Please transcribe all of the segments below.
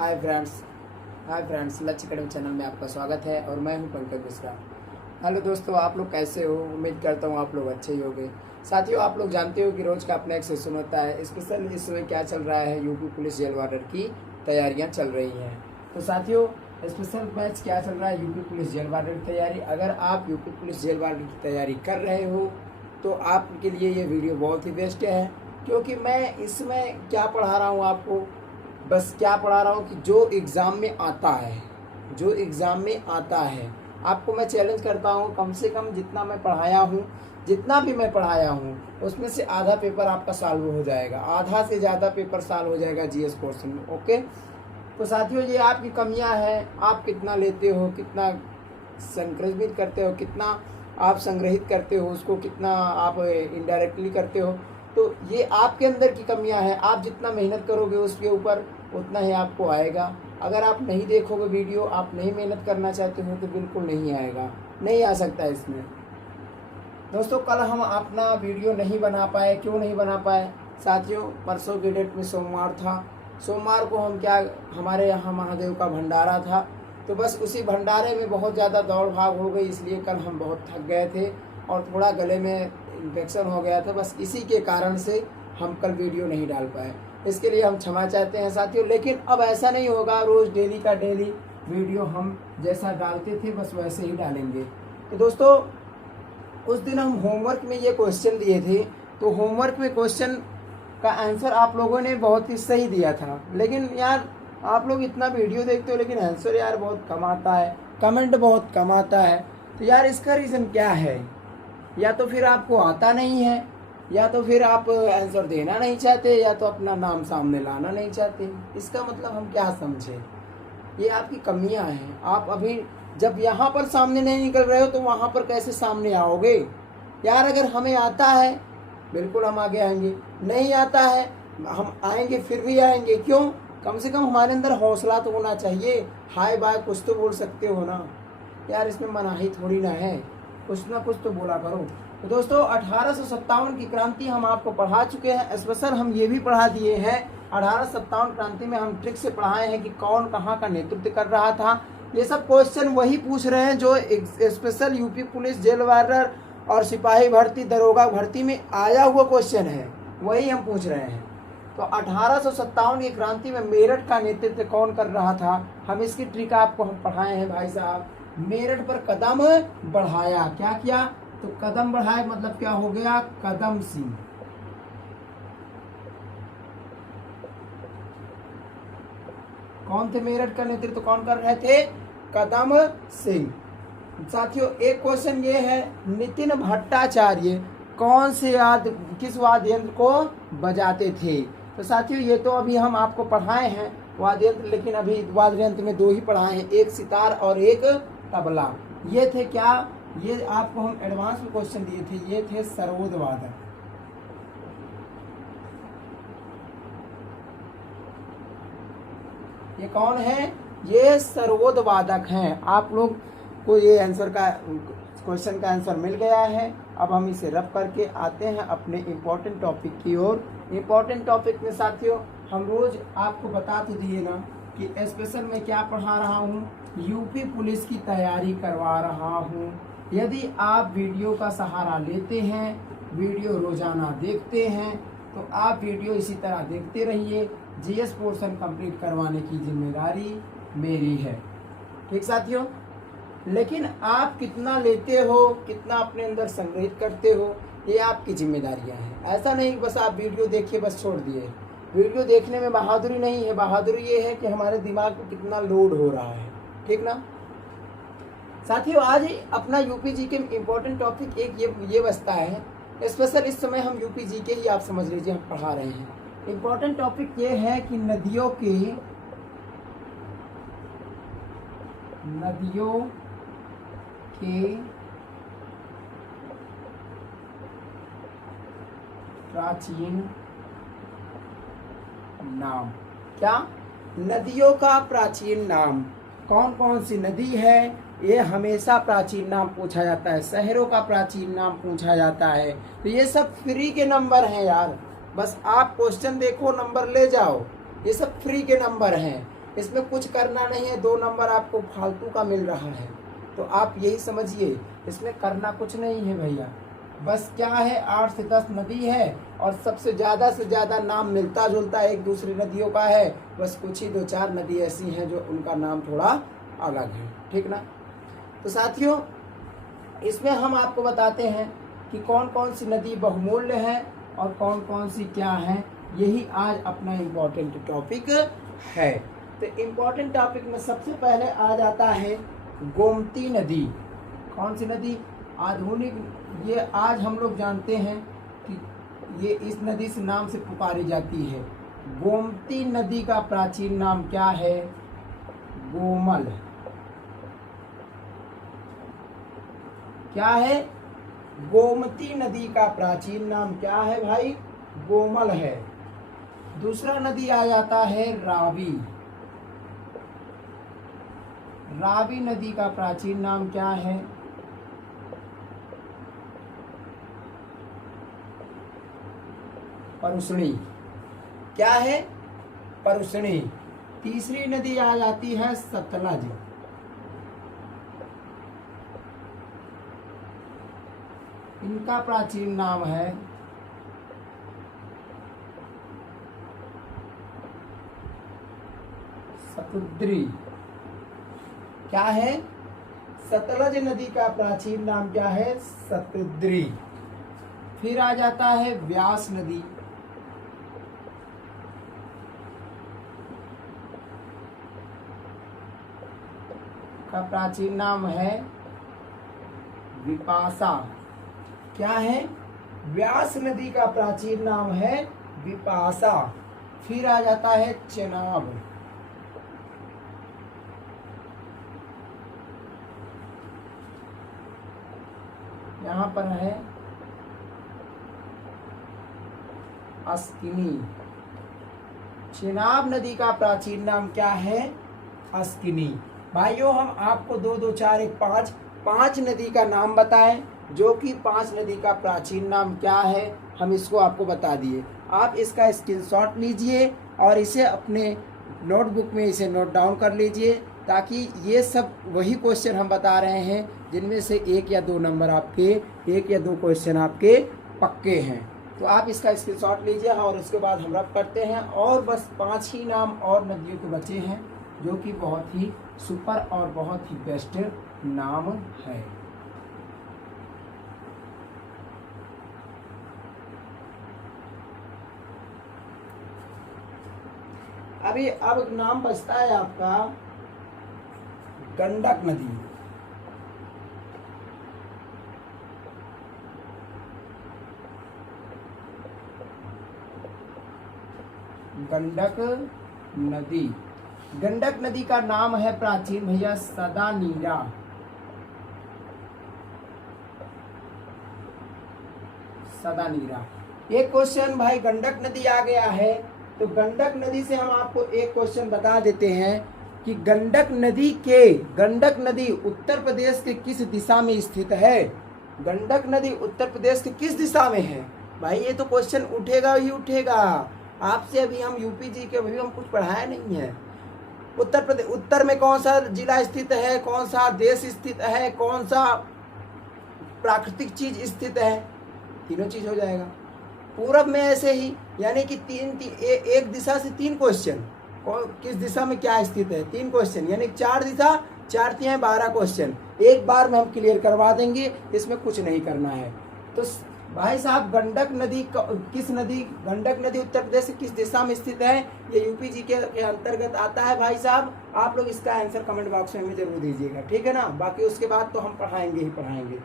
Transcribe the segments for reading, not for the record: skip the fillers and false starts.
Hi friends लक्ष्य academy channel में आपका स्वागत है और मैं हूं पंकज मिश्रा। हेलो दोस्तों, आप लोग कैसे हो? उम्मीद करता हूं आप लोग अच्छे ही होंगे। साथियों, आप लोग जानते हो कि रोज़ का अपना एक सेशन होता है। स्पेशल इस समय क्या चल रहा है, यूपी पुलिस जेल वार्डर की तैयारियाँ चल रही हैं। तो साथियों, स्पेशल बैच क्या चल रहा है, यूपी पुलिस जेल वार्डर की तैयारी। अगर आप यूपी पुलिस जेल वार्डर की तैयारी कर रहे हो तो आपके लिए ये वीडियो बहुत ही बेस्ट है, क्योंकि मैं इसमें क्या पढ़ा रहा हूँ आपको, बस क्या पढ़ा रहा हूँ कि जो एग्ज़ाम में आता है आपको मैं चैलेंज करता हूँ, कम से कम जितना भी मैं पढ़ाया हूँ उसमें से आधा पेपर आपका सॉल्व हो जाएगा, आधा से ज़्यादा पेपर सॉल्व हो जाएगा जीएस पोर्शन में। ओके, तो साथियों, ये आपकी कमियां हैं। आप कितना लेते हो, कितना संग्रहित करते हो, कितना आप संग्रहित करते हो, उसको कितना आप इनडायरेक्टली करते हो, तो ये आपके अंदर की कमियां हैं। आप जितना मेहनत करोगे उसके ऊपर उतना ही आपको आएगा। अगर आप नहीं देखोगे वीडियो, आप नहीं मेहनत करना चाहते हो तो बिल्कुल नहीं आएगा, नहीं आ सकता इसमें। दोस्तों, कल हम अपना वीडियो नहीं बना पाए। क्यों नहीं बना पाए साथियों? परसों की डेट में सोमवार था। सोमवार को हमारे यहाँ महादेव का भंडारा था, तो बस उसी भंडारे में बहुत ज़्यादा दौड़ भाग हो गई, इसलिए कल हम बहुत थक गए थे और थोड़ा गले में इन्फेक्शन हो गया था। बस इसी के कारण से हम कल वीडियो नहीं डाल पाए। इसके लिए हम क्षमा चाहते हैं साथियों, लेकिन अब ऐसा नहीं होगा। रोज़ डेली का डेली वीडियो हम जैसा डालते थे बस वैसे ही डालेंगे। तो दोस्तों, उस दिन हम होमवर्क में ये क्वेश्चन दिए थे, तो होमवर्क में क्वेश्चन का आंसर आप लोगों ने बहुत ही सही दिया था, लेकिन यार आप लोग इतना वीडियो देखते हो लेकिन आंसर यार बहुत कम आता है, कमेंट बहुत कम आता है। तो यार इसका रीज़न क्या है? या तो फिर आपको आता नहीं है, या तो फिर आप आंसर देना नहीं चाहते, या तो अपना नाम सामने लाना नहीं चाहते। इसका मतलब हम क्या समझे? ये आपकी कमियां हैं। आप अभी जब यहाँ पर सामने नहीं निकल रहे हो तो वहाँ पर कैसे सामने आओगे? यार अगर हमें आता है बिल्कुल हम आगे आएंगे, नहीं आता है हम आएंगे, फिर भी आएंगे। क्यों? कम से कम हमारे अंदर हौसला तो होना चाहिए। हाय बाय कुछ तो बोल सकते हो ना यार, इसमें मनाही थोड़ी ना है, कुछ ना कुछ तो बोला करो। तो दोस्तों, 1857 की क्रांति हम आपको पढ़ा चुके हैं। स्पेशल हम ये भी पढ़ा दिए हैं, 1857 क्रांति में हम ट्रिक से पढ़ाए हैं कि कौन कहाँ का नेतृत्व कर रहा था। ये सब क्वेश्चन वही पूछ रहे हैं जो special UP police jail warder और सिपाही भर्ती, दरोगा भर्ती में आया हुआ क्वेश्चन है, वही हम पूछ रहे हैं। तो 1857 की क्रांति में मेरठ का नेतृत्व कौन कर रहा था, हम इसकी ट्रिक आपको हम पढ़ाए हैं भाई साहब। मेरठ पर कदम बढ़ाया, क्या किया? तो कदम बढ़ाया मतलब क्या हो गया? कदम सिंह। कौन थे मेरठ का नेतृत्व कौन कर रहे थे? कदम सिंह। साथियों, एक क्वेश्चन ये है, नितिन भट्टाचार्य किस वाद्य यंत्र को बजाते थे? तो साथियों, ये तो अभी हम आपको पढ़ाए हैं वाद्य यंत्र, लेकिन अभी वाद्य यंत्र में दो ही पढ़ाए हैं, एक सितार और एक तबला। ये थे क्या? ये आपको हम एडवांस में क्वेश्चन दिए थे, ये थे सरोद वादक। ये कौन है? ये सरोद वादक हैं। आप लोग को ये आंसर का क्वेश्चन का आंसर मिल गया है। अब हम इसे रब करके आते हैं अपने इम्पोर्टेंट टॉपिक की ओर। इम्पोर्टेंट टॉपिक में साथियों, हम रोज आपको बता तो दिए ना कि स्पेशल में क्या पढ़ा रहा हूँ, यूपी पुलिस की तैयारी करवा रहा हूँ। यदि आप वीडियो का सहारा लेते हैं, वीडियो रोजाना देखते हैं, तो आप वीडियो इसी तरह देखते रहिए। जीएस पोर्शन कंप्लीट करवाने की जिम्मेदारी मेरी है, ठीक साथियों। लेकिन आप कितना लेते हो, कितना अपने अंदर संग्रहित करते हो, ये आपकी जिम्मेदारियां हैं। ऐसा नहीं बस आप वीडियो देखिए बस छोड़ दिए। वीडियो देखने में बहादुरी नहीं है, बहादुरी ये है कि हमारे दिमाग में कितना लोड हो रहा है, ठीक ना साथियों। आज अपना यूपी जी के इम्पोर्टेंट टॉपिक एक ये बचता है। स्पेशल इस समय हम यूपी जी के ही आप समझ लीजिए हम पढ़ा रहे हैं। इम्पोर्टेंट टॉपिक ये है कि नदियों के प्राचीन नाम। क्या? नदियों का प्राचीन नाम। कौन कौन सी नदी है, ये हमेशा प्राचीन नाम पूछा जाता है। शहरों का प्राचीन नाम पूछा जाता है। तो ये सब फ्री के नंबर हैं यार, बस आप क्वेश्चन देखो, नंबर ले जाओ। ये सब फ्री के नंबर हैं। इसमें कुछ करना नहीं है, 2 नंबर आपको फालतू का मिल रहा है, तो आप यही समझिए इसमें करना कुछ नहीं है भैया। बस क्या है, 8 से 10 नदी है और सबसे ज़्यादा से ज़्यादा नाम मिलता जुलता एक दूसरी नदियों का है, बस कुछ ही 2-4 नदी ऐसी हैं जो उनका नाम थोड़ा अलग है, ठीक ना। तो साथियों इसमें हम आपको बताते हैं कि कौन कौन सी नदी बहुमूल्य है और कौन कौन सी क्या है, यही आज अपना इम्पोर्टेंट टॉपिक है। तो इम्पोर्टेंट टॉपिक में सबसे पहले आ जाता है गोमती नदी। कौन सी नदी? आधुनिक, ये आज हम लोग जानते हैं कि ये इस नदी से नाम से पुकारी जाती है। गोमती नदी का प्राचीन नाम क्या है? गोमल। क्या है? गोमती नदी का प्राचीन नाम क्या है भाई? गोमल है। दूसरा नदी आ जाता है रावी। रावी नदी का प्राचीन नाम क्या है? परुष्णी। क्या है? परुष्णी। तीसरी नदी आ जाती है सतलज। इनका प्राचीन नाम है सतुद्री। क्या है? सतलज नदी का प्राचीन नाम क्या है? सतुद्री। फिर आ जाता है व्यास नदी। का प्राचीन नाम है विपाशा। क्या है? व्यास नदी का प्राचीन नाम है विपाशा। फिर आ जाता है चेनाब। यहाँ पर है अस्किनी। चेनाब नदी का प्राचीन नाम क्या है? अस्किनी। भाइयों हम आपको 2 2 4 1 5 नदी का नाम बताएं, जो कि 5 नदी का प्राचीन नाम क्या है हम इसको आपको बता दिए। आप इसका स्क्रीनशॉट लीजिए और इसे अपने नोटबुक में इसे नोट डाउन कर लीजिए, ताकि ये सब वही क्वेश्चन हम बता रहे हैं जिनमें से 1 या 2 नंबर आपके, 1 या 2 क्वेश्चन आपके पक्के हैं। तो आप इसका स्क्रीनशॉट लीजिए और उसके बाद हम रब करते हैं। और बस 5 ही नाम और नदियों के बचे हैं जो कि बहुत ही सुपर और बहुत ही बेस्ट नाम है। अभी अब नाम बचता है आपका गंडक नदी। गंडक नदी। गंडक नदी का नाम है प्राचीन भैया सदानीरा। सदानीरा। एक क्वेश्चन भाई गंडक नदी आ गया है, तो गंडक नदी से हम आपको एक क्वेश्चन बता देते हैं कि गंडक नदी उत्तर प्रदेश के किस दिशा में स्थित है? गंडक नदी उत्तर प्रदेश के किस दिशा में है? भाई ये तो क्वेश्चन उठेगा ही उठेगा आपसे। अभी हम यूपी जी के अभी हम कुछ पढ़ाया नहीं है। उत्तर प्रदेश, उत्तर में कौन सा जिला स्थित है, कौन सा देश स्थित है, कौन सा प्राकृतिक चीज स्थित है, तीनों चीज हो जाएगा। पूरब में ऐसे ही, यानी कि एक दिशा से 3 क्वेश्चन, किस दिशा में क्या स्थित है, 3 क्वेश्चन, यानी 4 दिशा 4 तिहाई 12 क्वेश्चन एक बार में हम क्लियर करवा देंगे, इसमें कुछ नहीं करना है। तो भाई साहब गंडक नदी गंडक नदी उत्तर प्रदेश की किस दिशा में स्थित है, ये यूपी जी के अंतर्गत आता है। भाई साहब आप लोग इसका आंसर कमेंट बॉक्स में हमें जरूर दीजिएगा, ठीक है ना। बाकी उसके बाद तो हम पढ़ाएंगे ही पढ़ाएंगे।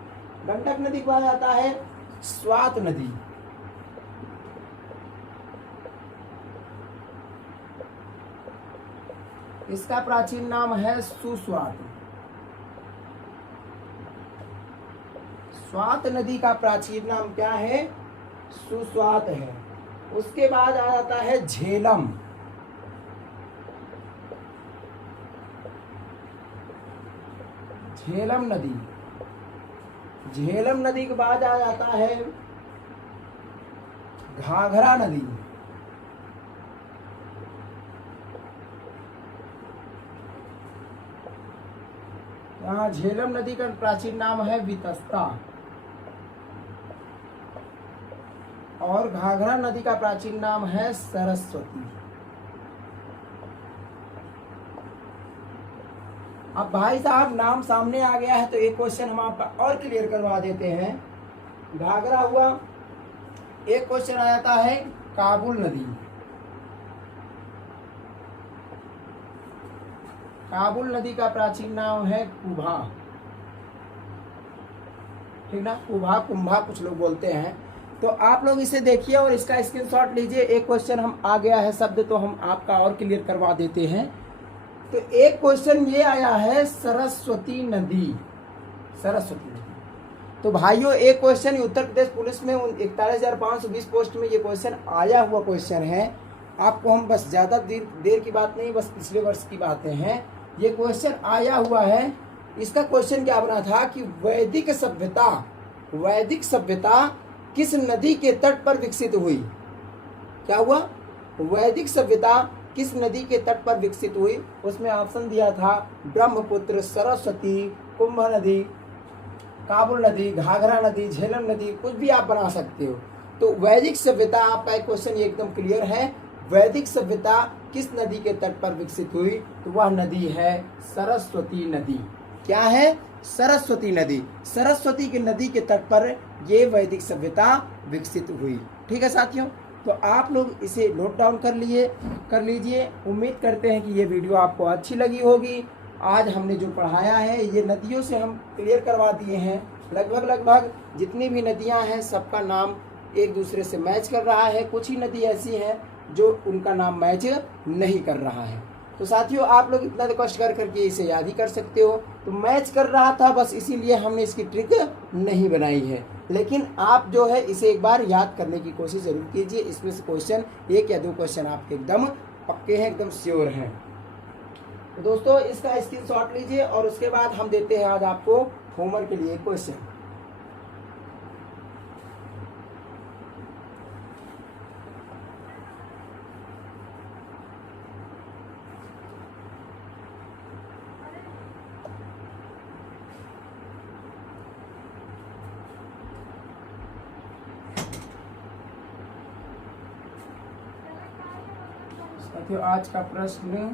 गंडक नदी के बाद आता है स्वात नदी। इसका प्राचीन नाम है सुस्वात। स्वात नदी का प्राचीन नाम क्या है? सुस्वात है। उसके बाद आ जाता है झेलम। झेलम नदी। झेलम नदी के बाद आ जाता है घाघरा नदी। यहाँ झेलम नदी का प्राचीन नाम है वितस्ता और घाघरा नदी का प्राचीन नाम है सरस्वती। अब भाई साहब नाम सामने आ गया है तो एक क्वेश्चन हम आपका और क्लियर करवा देते हैं। घाघरा हुआ, एक क्वेश्चन आ जाता है काबुल नदी। काबुल नदी का प्राचीन नाम है कुभा, ठीक ना, कुभा कुंभा कुछ लोग बोलते हैं। तो आप लोग इसे देखिए और इसका स्क्रीनशॉट लीजिए। एक क्वेश्चन हम आ गया है शब्द तो हम आपका और क्लियर करवा देते हैं। तो एक क्वेश्चन ये आया है सरस्वती नदी, सरस्वती नदी। तो भाइयों एक क्वेश्चन उत्तर प्रदेश पुलिस में 41,520 पोस्ट में ये क्वेश्चन आया हुआ क्वेश्चन है। आपको हम बस ज्यादा देर की बात नहीं, बस पिछले वर्ष की बातें हैं। ये क्वेश्चन आया हुआ है। इसका क्वेश्चन क्या बना था कि वैदिक सभ्यता किस नदी के तट पर विकसित हुई। क्या हुआ? वैदिक सभ्यता किस नदी के तट पर विकसित हुई। उसमें ऑप्शन दिया था ब्रह्मपुत्र, सरस्वती, कुंभ नदी, काबुल नदी, घाघरा नदी, झेलम नदी, कुछ भी आप बना सकते हो। तो वैदिक सभ्यता आपका एक क्वेश्चन ये एकदम क्लियर है। वैदिक सभ्यता किस नदी के तट पर विकसित हुई, तो वह नदी है सरस्वती नदी। क्या है? सरस्वती नदी। सरस्वती की नदी के तट पर ये वैदिक सभ्यता विकसित हुई। ठीक है साथियों, तो आप लोग इसे नोट डाउन कर लीजिए। उम्मीद करते हैं कि ये वीडियो आपको अच्छी लगी होगी। आज हमने जो पढ़ाया है ये नदियों से हम क्लियर करवा दिए हैं। लगभग जितनी भी नदियां हैं सबका नाम एक दूसरे से मैच कर रहा है। कुछ ही नदी ऐसी हैं जो उनका नाम मैच नहीं कर रहा है। तो साथियों आप लोग इतना कष्ट करके इसे याद ही कर सकते हो। तो मैच कर रहा था बस इसीलिए हमने इसकी ट्रिक नहीं बनाई है। लेकिन आप जो है इसे एक बार याद करने की कोशिश जरूर कीजिए। इसमें से क्वेश्चन 1 या 2 क्वेश्चन आपके एकदम पक्के हैं, एकदम श्योर हैं। तो दोस्तों इसका स्क्रीनशॉट लीजिए और उसके बाद हम देते हैं आज आपको होमवर्क के लिए क्वेश्चन। साथियों आज का प्रश्न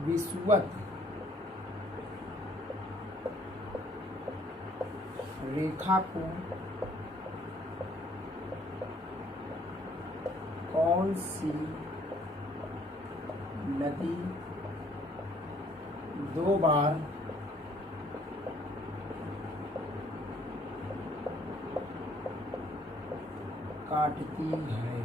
विषुवत रेखा को कौन सी नदी 2 बार काटती है।